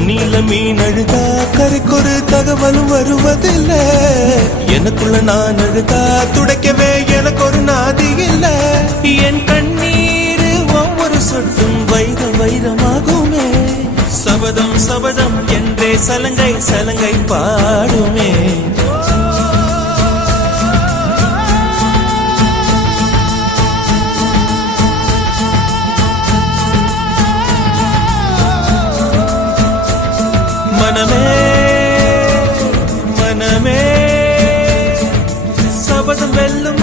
தண்ணியில மீன் அழுதா கரைக்கொரு தகவலும் வருவதில்ல. எனக்குள்ள நான் அழுதா துடைக்கவே எனக்கு ஒரு நாதி இல்ல. என் கண்ணீர் ஒவ்வொரு சொட்டும் வைர வைரமாகுமே. சபதம் சபதம் என்றே சலங்கை சலங்கை பாடுமே. மனமே மனமே சபதம் வெல்லும்